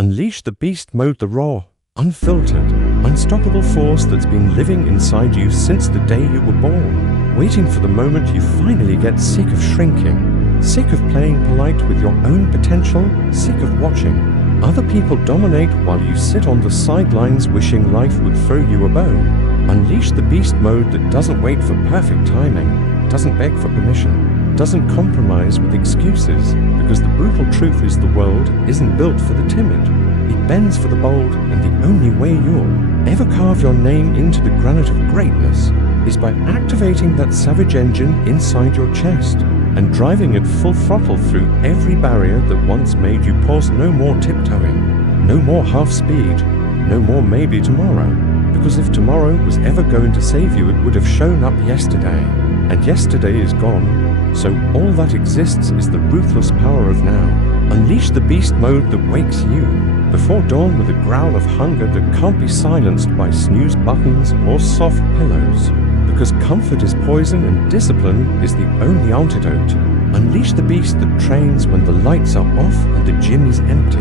Unleash the beast mode, the raw, unfiltered, unstoppable force that's been living inside you since the day you were born, waiting for the moment you finally get sick of shrinking, sick of playing polite with your own potential, sick of watching other people dominate while you sit on the sidelines wishing life would throw you a bone. Unleash the beast mode that doesn't wait for perfect timing, doesn't beg for permission, doesn't compromise with excuses, because the brutal truth is the world isn't built for the timid. It bends for the bold, and the only way you'll ever carve your name into the granite of greatness is by activating that savage engine inside your chest and driving it full throttle through every barrier that once made you pause. No more tiptoeing, no more half speed, no more maybe tomorrow. Because if tomorrow was ever going to save you, it would have shown up yesterday, and yesterday is gone, so all that exists is the ruthless power of now. Unleash the beast mode that wakes you before dawn with a growl of hunger that can't be silenced by snooze buttons or soft pillows. Because comfort is poison and discipline is the only antidote. Unleash the beast that trains when the lights are off and the gym is empty.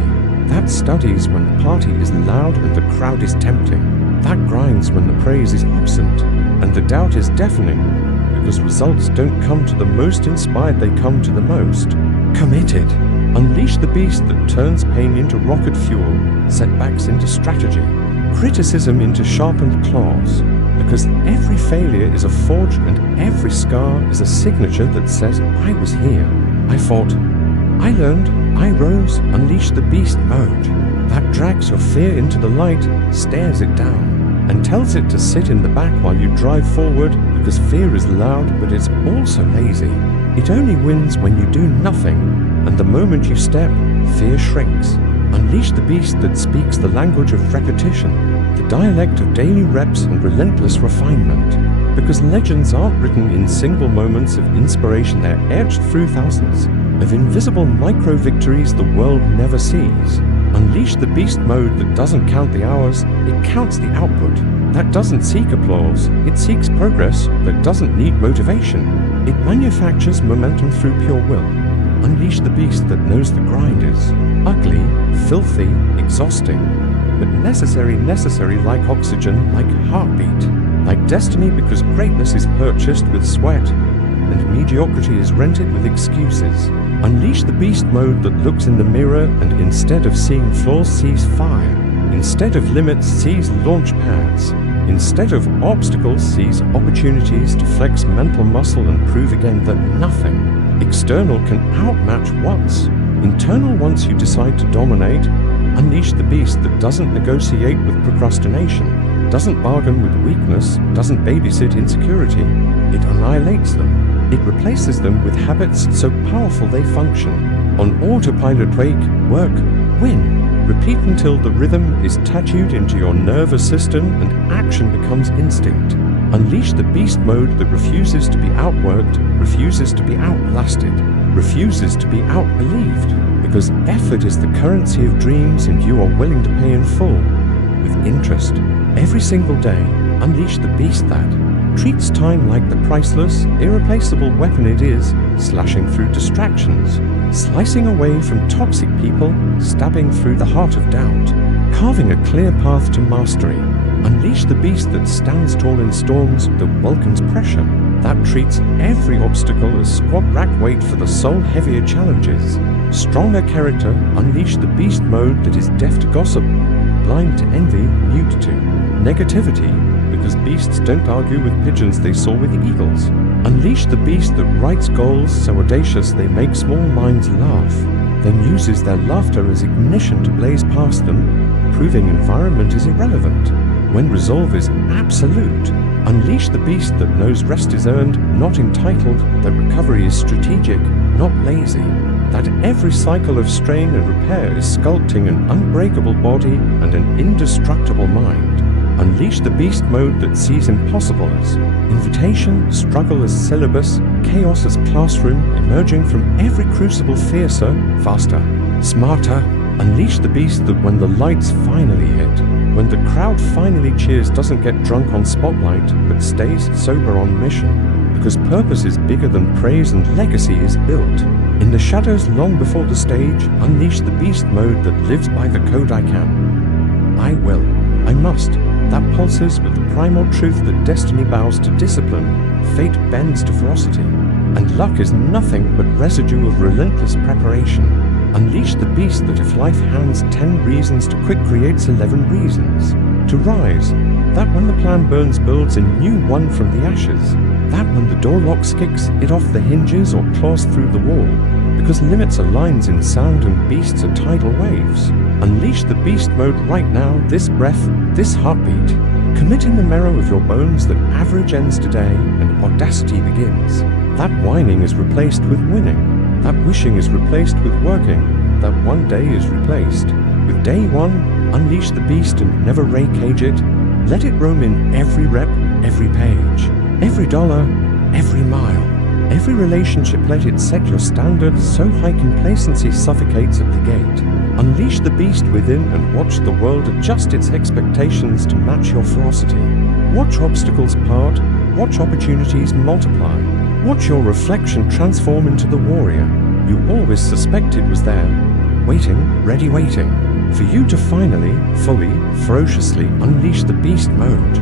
That studies when the party is loud and the crowd is tempting. That grinds when the praise is absent and the doubt is deafening. Because results don't come to the most inspired, they come to the most committed. Unleash the beast that turns pain into rocket fuel, setbacks into strategy, criticism into sharpened claws. Because every failure is a forge and every scar is a signature that says, I was here, I fought, I learned, I rose. Unleash the beast mode that drags your fear into the light, stares it down, and tells it to sit in the back while you drive forward. Because fear is loud, but it's also lazy. It only wins when you do nothing, and the moment you step, fear shrinks. Unleash the beast that speaks the language of repetition, the dialect of daily reps and relentless refinement. Because legends aren't written in single moments of inspiration, they're etched through thousands of invisible micro-victories the world never sees. Unleash the beast mode that doesn't count the hours, it counts the output. That doesn't seek applause, it seeks progress. That doesn't need motivation, it manufactures momentum through pure will. Unleash the beast that knows the grind is ugly, filthy, exhausting, but necessary like oxygen, like heartbeat, like destiny. Because greatness is purchased with sweat, and mediocrity is rented with excuses. Unleash the beast mode that looks in the mirror and instead of seeing flaws sees fire, instead of limits sees launch pads, instead of obstacles sees opportunities to flex mental muscle and prove again that nothing external can outmatch what's internal. Once you decide to dominate, unleash the beast that doesn't negotiate with procrastination, doesn't bargain with weakness, doesn't babysit insecurity. It annihilates them. It replaces them with habits so powerful they function on autopilot. Wake, work, win, repeat until the rhythm is tattooed into your nervous system and action becomes instinct. Unleash the beast mode that refuses to be outworked, refuses to be outlasted, refuses to be outbelieved. Because effort is the currency of dreams, and you are willing to pay in full, with interest, every single day. Unleash the beast that treats time like the priceless, irreplaceable weapon it is, slashing through distractions, slicing away from toxic people, stabbing through the heart of doubt, carving a clear path to mastery. Unleash the beast that stands tall in storms, that welcomes pressure, that treats every obstacle as squat rack weight for the soul heavier challenges. Stronger character. Unleash the beast mode that is deaf to gossip, blind to envy, mute to negativity. Because beasts don't argue with pigeons, they soar with eagles. Unleash the beast that writes goals so audacious they make small minds laugh, then uses their laughter as ignition to blaze past them, proving environment is irrelevant when resolve is absolute. Unleash the beast that knows rest is earned, not entitled, that recovery is strategic, not lazy, that every cycle of strain and repair is sculpting an unbreakable body and an indestructible mind. Unleash the beast mode that sees impossible as invitation, struggle as syllabus, chaos as classroom, emerging from every crucible fiercer, faster, smarter. Unleash the beast that when the lights finally hit, when the crowd finally cheers, doesn't get drunk on spotlight, but stays sober on mission. Because purpose is bigger than praise and legacy is built In the shadows long before the stage, unleash the beast mode that lives by the code I can. I will. I must. That pulses with the primal truth that destiny bows to discipline, fate bends to ferocity, and luck is nothing but residue of relentless preparation. Unleash the beast that if life hands 10 reasons to quit creates 11 reasons to rise. That when the plan burns builds a new one from the ashes. That when the door locks kicks it off the hinges or claws through the wall. Because limits are lines in sound and beasts are tidal waves. Unleash the beast mode right now, this breath, this heartbeat. Commit in the marrow of your bones that average ends today and audacity begins. That whining is replaced with winning. That wishing is replaced with working. That one day is replaced with day one. Unleash the beast and never cage it. Let it roam in every rep, every page, every dollar, every mile, every relationship. Let it set your standards so high complacency suffocates at the gate. Unleash the beast within and watch the world adjust its expectations to match your ferocity. Watch obstacles part, watch opportunities multiply. Watch your reflection transform into the warrior you always suspected was there, waiting, ready waiting, for you to finally, fully, ferociously unleash the beast mode.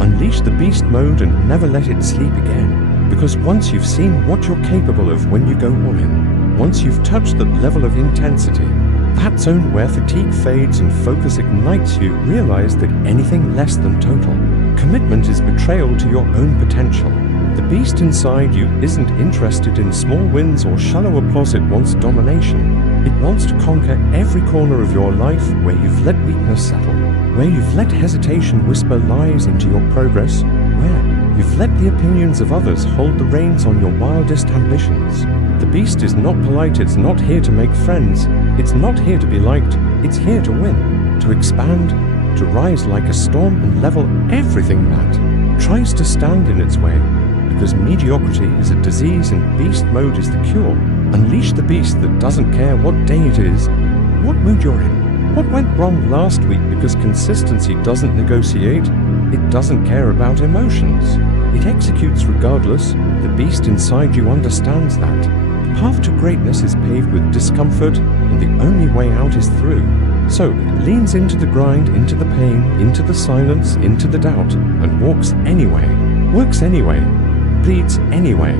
Unleash the beast mode and never let it sleep again. Because once you've seen what you're capable of when you go all in, once you've touched that level of intensity, that zone where fatigue fades and focus ignites, you realize that anything less than total commitment is betrayal to your own potential. The beast inside you isn't interested in small wins or shallow applause, it wants domination. It wants to conquer every corner of your life where you've let weakness settle, where you've let hesitation whisper lies into your progress, where you've let the opinions of others hold the reins on your wildest ambitions. The beast is not polite, it's not here to make friends, it's not here to be liked, it's here to win, to expand, to rise like a storm and level everything that tries to stand in its way. Because mediocrity is a disease and beast mode is the cure. Unleash the beast that doesn't care what day it is, what mood you're in, what went wrong last week, because consistency doesn't negotiate, it doesn't care about emotions. It executes regardless. The beast inside you understands that. The path to greatness is paved with discomfort, and the only way out is through. So it leans into the grind, into the pain, into the silence, into the doubt, and walks anyway, works anyway, bleeds anyway.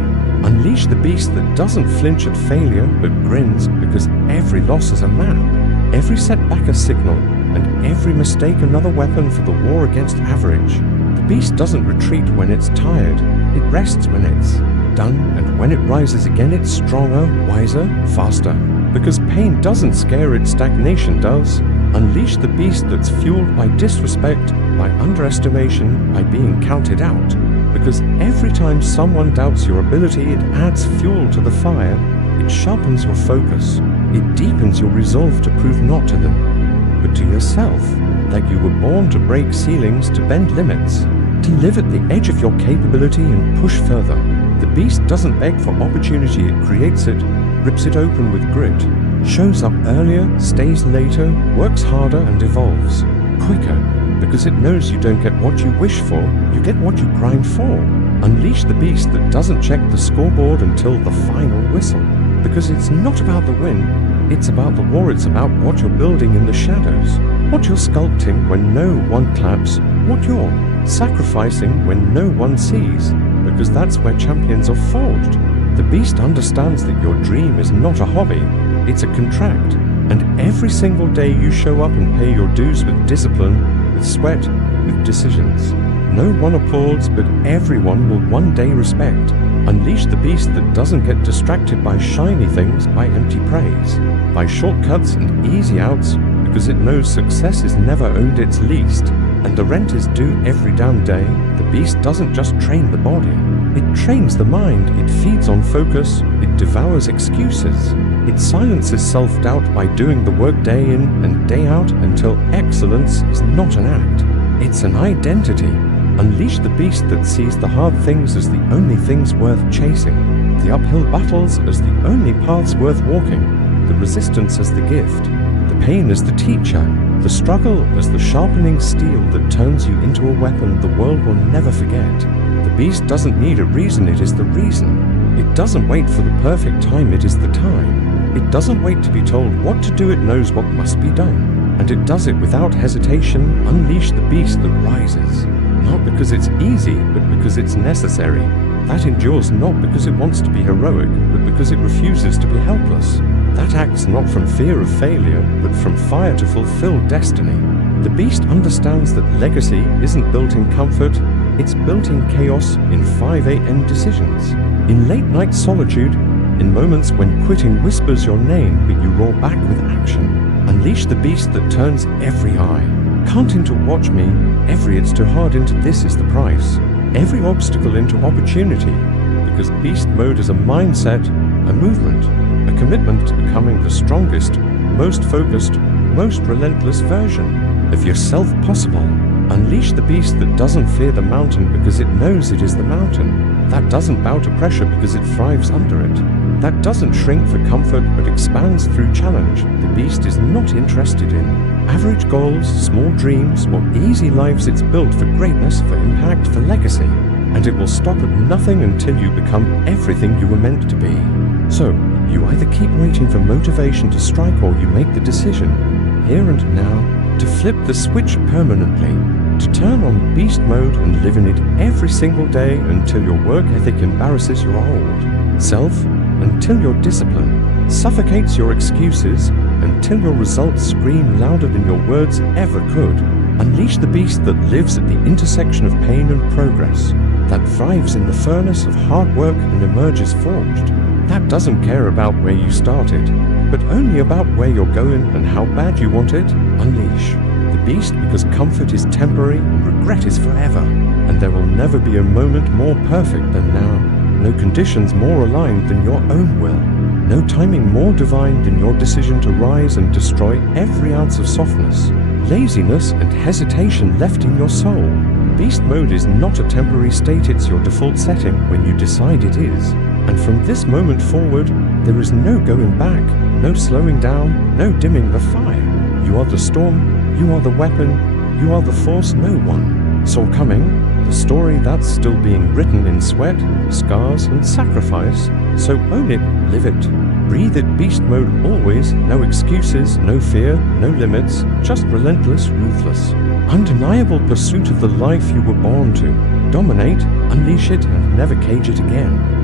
Unleash the beast that doesn't flinch at failure but grins, because every loss is a map, every setback a signal, and every mistake another weapon for the war against average. The beast doesn't retreat when it's tired, it rests when it's done, and when it rises again it's stronger, wiser, faster. Because pain doesn't scare it, stagnation does. Unleash the beast that's fueled by disrespect, by underestimation, by being counted out. Because every time someone doubts your ability, it adds fuel to the fire, it sharpens your focus, it deepens your resolve to prove not to them, but to yourself, that you were born to break ceilings, to bend limits, to live at the edge of your capability and push further. The beast doesn't beg for opportunity, it creates it, rips it open with grit, shows up earlier, stays later, works harder and evolves quicker. Because it knows you don't get what you wish for, you get what you grind for. Unleash the beast that doesn't check the scoreboard until the final whistle. Because it's not about the win, it's about the war, it's about what you're building in the shadows, what you're sculpting when no one claps, what you're sacrificing when no one sees. Because that's where champions are forged. The beast understands that your dream is not a hobby, it's a contract. And every single day you show up and pay your dues with discipline, with sweat, with decisions. No one applauds, but everyone will one day respect. Unleash the beast that doesn't get distracted by shiny things, by empty praise, by shortcuts and easy outs, because it knows success is never owned, it's leased, and the rent is due every damn day. The beast doesn't just train the body, it trains the mind, it feeds on focus, it devours excuses. It silences self-doubt by doing the work day in and day out until excellence is not an act, it's an identity. Unleash the beast that sees the hard things as the only things worth chasing, the uphill battles as the only paths worth walking, the resistance as the gift, the pain as the teacher, the struggle as the sharpening steel that turns you into a weapon the world will never forget. The beast doesn't need a reason, it is the reason. It doesn't wait for the perfect time, it is the time. It doesn't wait to be told what to do, it knows what must be done. And it does it without hesitation. Unleash the beast that rises. Not because it's easy, but because it's necessary. That endures not because it wants to be heroic, but because it refuses to be helpless. That acts not from fear of failure, but from fire to fulfill destiny. The beast understands that legacy isn't built in comfort, it's built in chaos, in 5 a.m. decisions, in late-night solitude, in moments when quitting whispers your name but you roar back with action. Unleash the beast that turns every eye. Can't into watch me, every it's too hard into this is the price. Every obstacle into opportunity, because beast mode is a mindset, a movement, a commitment to becoming the strongest, most focused, most relentless version of yourself possible. Unleash the beast that doesn't fear the mountain because it knows it is the mountain. That doesn't bow to pressure because it thrives under it. That doesn't shrink for comfort but expands through challenge. The beast is not interested in average goals, small dreams, or easy lives. It's built for greatness, for impact, for legacy. And it will stop at nothing until you become everything you were meant to be. So, you either keep waiting for motivation to strike or you make the decision, here and now, to flip the switch permanently, to turn on beast mode and live in it every single day until your work ethic embarrasses your old self, until your discipline suffocates your excuses, until your results scream louder than your words ever could. Unleash the beast that lives at the intersection of pain and progress, that thrives in the furnace of hard work and emerges forged, that doesn't care about where you started, but only about where you're going and how bad you want it. Unleash the beast because comfort is temporary and regret is forever, and there will never be a moment more perfect than now, no conditions more aligned than your own will, no timing more divine than your decision to rise and destroy every ounce of softness, laziness and hesitation left in your soul. Beast mode is not a temporary state, it's your default setting when you decide it is. And from this moment forward, there is no going back, no slowing down, no dimming the fire. You are the storm, you are the weapon, you are the force no one saw coming, the story that's still being written in sweat, scars and sacrifice. So own it, live it, breathe it, beast mode always, no excuses, no fear, no limits, just relentless, ruthless, undeniable pursuit of the life you were born to. Dominate, unleash it and never cage it again.